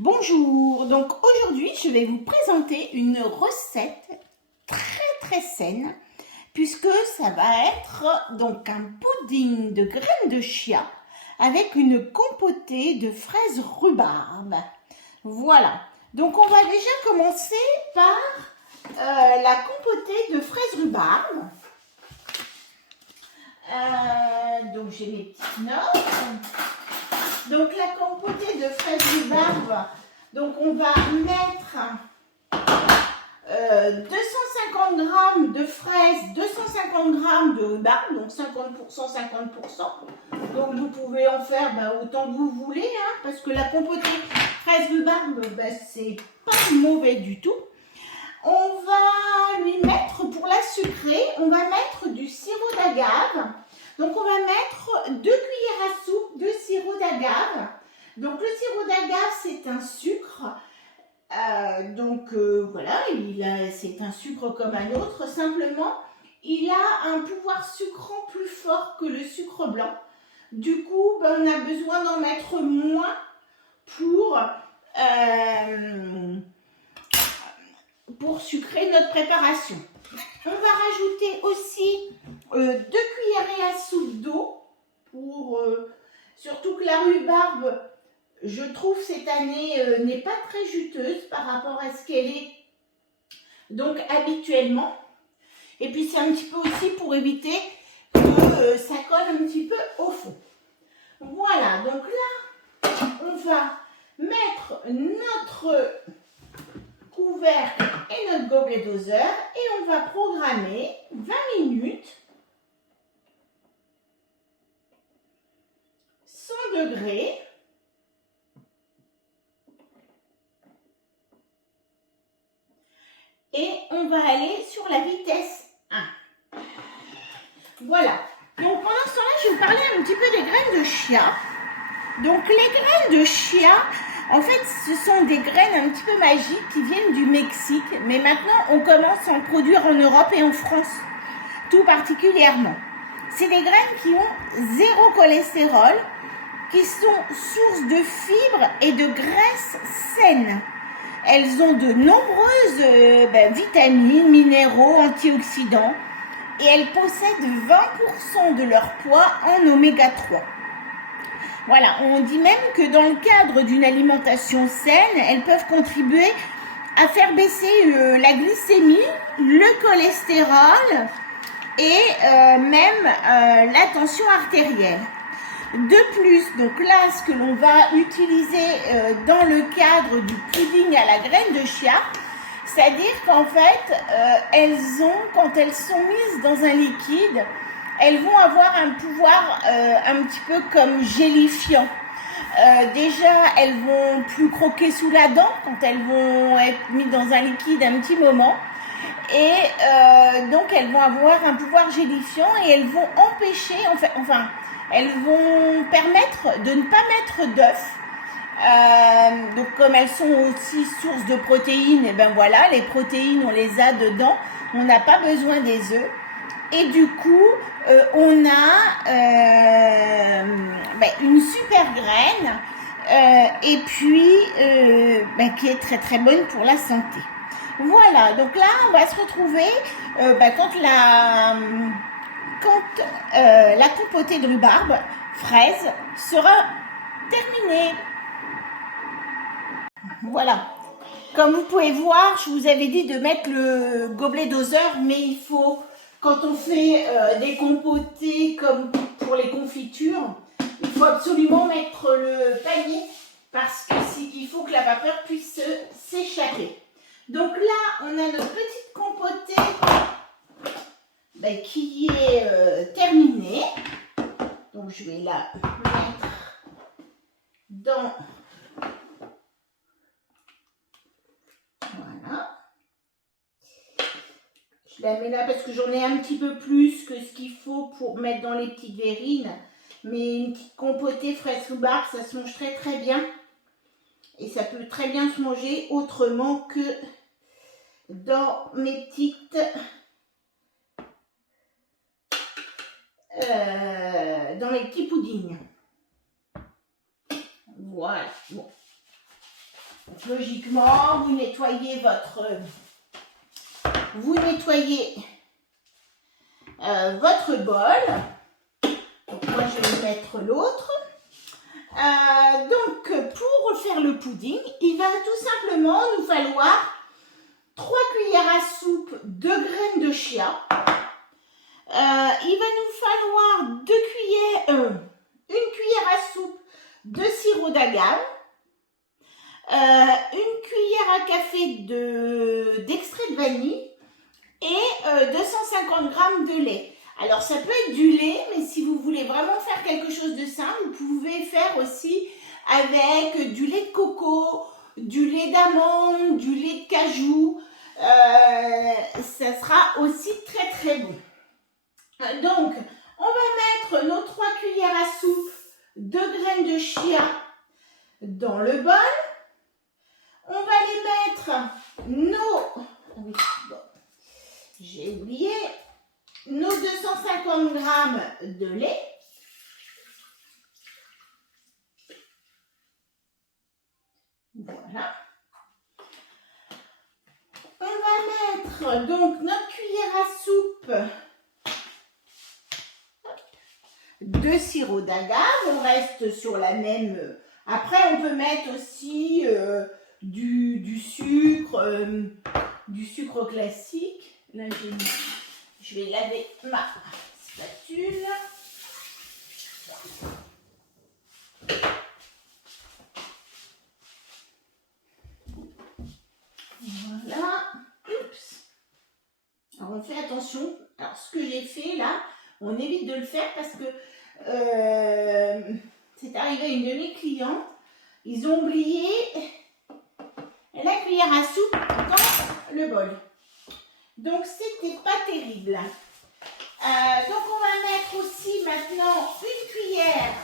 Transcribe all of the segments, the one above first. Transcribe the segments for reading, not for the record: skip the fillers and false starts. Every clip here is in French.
Bonjour, donc aujourd'hui je vais vous présenter une recette très saine puisque ça va être donc un pudding de graines de chia avec une compotée de fraises rhubarbe. Voilà, donc on va déjà commencer par la compotée de fraises rhubarbe. Donc j'ai mes petites notes. Donc la compotée de fraises rhubarbe, donc on va mettre 250 g de fraises, 250 g de rhubarbe, donc 50%, 50%. Donc vous pouvez en faire autant que vous voulez, hein, parce que la compotée fraise rhubarbe, c'est pas mauvais du tout. On va lui mettre, pour la sucrer, on va mettre du sirop d'agave. Donc on va mettre 2 cuillères à soupe de sirop d'agave. Donc le sirop d'agave, c'est un sucre. Voilà, c'est un sucre comme un autre. Simplement, il a un pouvoir sucrant plus fort que le sucre blanc. Du coup, on a besoin d'en mettre moins pour sucrer notre préparation. On va rajouter aussi 2 cuillerées à soupe d'eau, surtout que la rhubarbe, je trouve cette année, n'est pas très juteuse par rapport à ce qu'elle est donc habituellement. Et puis c'est un petit peu aussi pour éviter que ça colle un petit peu au fond. Voilà, donc là, on va mettre notre couvercle et notre gobelet doseur et on va programmer 20 minutes 100 degrés et on va aller sur la vitesse 1. Voilà, donc pendant ce temps-là, je vais vous parler un petit peu des graines de chia. Donc les graines de chia, en fait, ce sont des graines un petit peu magiques qui viennent du Mexique, mais maintenant on commence à en produire en Europe et en France, tout particulièrement. C'est des graines qui ont 0 cholestérol, qui sont source de fibres et de graisses saines. Elles ont de nombreuses vitamines, minéraux, antioxydants, et elles possèdent 20% de leur poids en oméga 3. Voilà, on dit même que dans le cadre d'une alimentation saine, elles peuvent contribuer à faire baisser la glycémie, le cholestérol et même la tension artérielle. De plus, donc là, ce que l'on va utiliser dans le cadre du pudding à la graine de chia, c'est-à-dire qu'en fait, quand elles sont mises dans un liquide, elles vont avoir un pouvoir un petit peu comme gélifiant. Déjà, elles vont plus croquer sous la dent quand elles vont être mises dans un liquide un petit moment. Et donc, elles vont avoir un pouvoir gélifiant et elles vont empêcher, elles vont permettre de ne pas mettre d'œufs. Donc comme elles sont aussi source de protéines, et ben voilà, les protéines on les a dedans, on n'a pas besoin des œufs. Et du coup, on a une super graine et puis qui est très bonne pour la santé. Voilà, donc là, on va se retrouver quand la compotée de rhubarbe fraise sera terminée. Voilà. Comme vous pouvez voir, je vous avais dit de mettre le gobelet doseur, mais il faut, quand on fait des compotées comme pour les confitures, il faut absolument mettre le panier parce qu'il faut que la vapeur puisse s'échapper. Donc là, on a notre petite compotée qui est terminée. Donc je vais la mettre dans... Voilà. Je la mets là parce que j'en ai un petit peu plus que ce qu'il faut pour mettre dans les petites verrines. Mais une petite compotée fraise rhubarbe, ça se mange très bien. Et ça peut très bien se manger autrement que dans mes petites... dans les petits puddings. Voilà. Bon. Donc, logiquement, vous nettoyez votre bol. Donc moi je vais mettre l'autre. Donc pour faire le pudding, il va tout simplement nous falloir 3 cuillères à soupe de graines de chia. Il va nous falloir une cuillère à soupe de sirop d'agave, une cuillère à café d'extrait de vanille et 250 g de lait. Alors ça peut être du lait, mais si vous voulez vraiment faire quelque chose de simple, vous pouvez faire aussi avec du lait de coco, du lait d'amande, du lait de cajou. Ça sera aussi très très bon. Donc, on va mettre nos 3 cuillères à soupe de graines de chia dans le bol. On va les mettre j'ai oublié nos 250 g de lait. Voilà. On va mettre donc notre cuillère à soupe de sirop d'agave. On reste sur la même. Après, on peut mettre aussi du sucre classique. Là, je vais laver ma spatule. Voilà. Oups. Alors, on fait attention. Alors, ce que j'ai fait là, on évite de le faire parce que c'est arrivé à une de mes clientes. Ils ont oublié la cuillère à soupe dans le bol. Donc, c'était pas terrible. Donc, on va mettre aussi maintenant une cuillère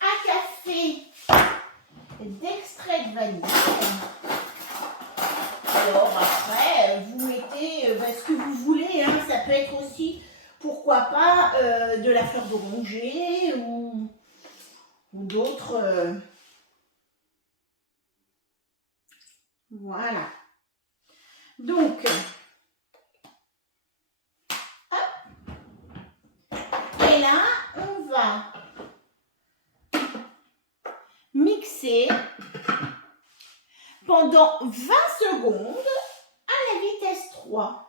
à café d'extrait de vanille. Alors, après, vous mettez ce que vous voulez. Hein. Ça peut être aussi, pourquoi pas, de la fleur d'oranger ou d'autres. Voilà. Donc, et là, on va mixer pendant 20 secondes à la vitesse 3.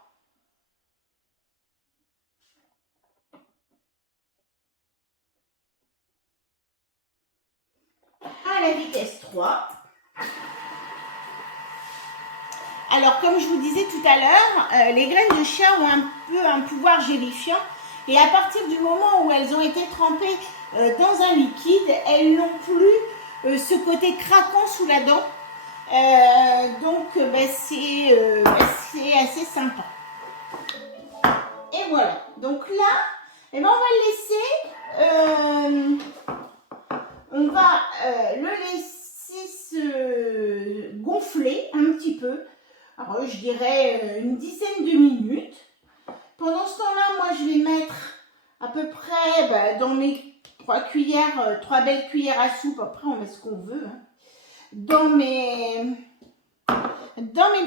À la vitesse 3. Alors, comme je vous disais tout à l'heure, les graines de chia ont un peu un pouvoir gélifiant. Et à partir du moment où elles ont été trempées dans un liquide, elles n'ont plus ce côté craquant sous la dent. Donc, c'est assez sympa. Et voilà. Donc là, on va le laisser. On va le laisser se gonfler un petit peu. Alors, je dirais une dizaine de minutes. Pendant ce temps-là, moi, je vais mettre à peu près dans mes 3 belles cuillères à soupe. Après, on met ce qu'on veut. Hein, dans mes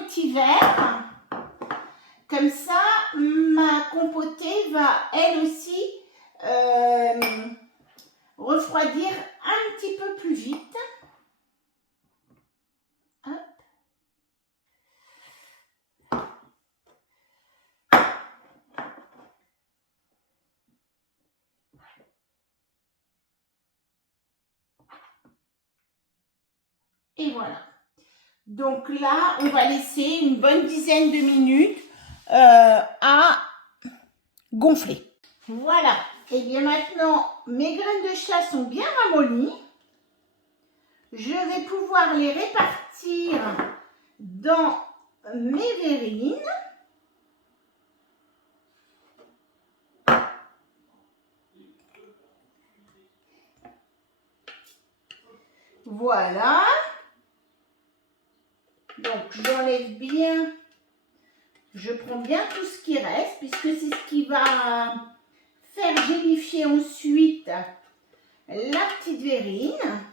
petits verres. Comme ça, ma compotée va, elle aussi, refroidir un petit peu plus vite. Hop. Et voilà. Donc là, on va laisser une bonne dizaine de minutes à gonfler. Voilà. Et bien maintenant, mes graines de chia sont bien ramollies. Je vais pouvoir les répartir dans mes verrines. Voilà. Donc, j'enlève bien, je prends bien tout ce qui reste, puisque c'est ce qui va faire gélifier ensuite la petite verrine.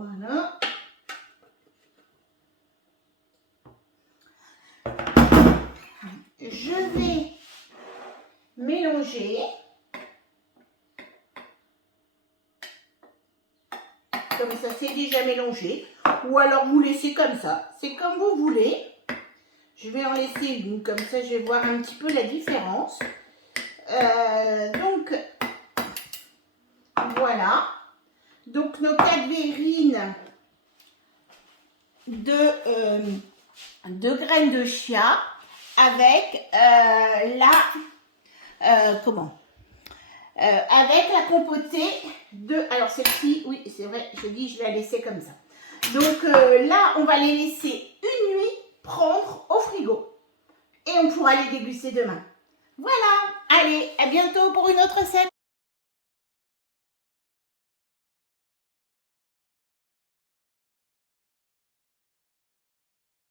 Voilà. Je vais mélanger. Comme ça, c'est déjà mélangé. Ou alors, vous laissez comme ça. C'est comme vous voulez. Je vais en laisser une. Comme ça, je vais voir un petit peu la différence. Donc, voilà. Donc, nos 4 verrines de graines de chia avec avec la compotée de... Alors celle-ci, oui, c'est vrai, je dis, je vais la laisser comme ça. Donc là, on va les laisser une nuit prendre au frigo. Et on pourra les déguster demain. Voilà, allez, à bientôt pour une autre recette.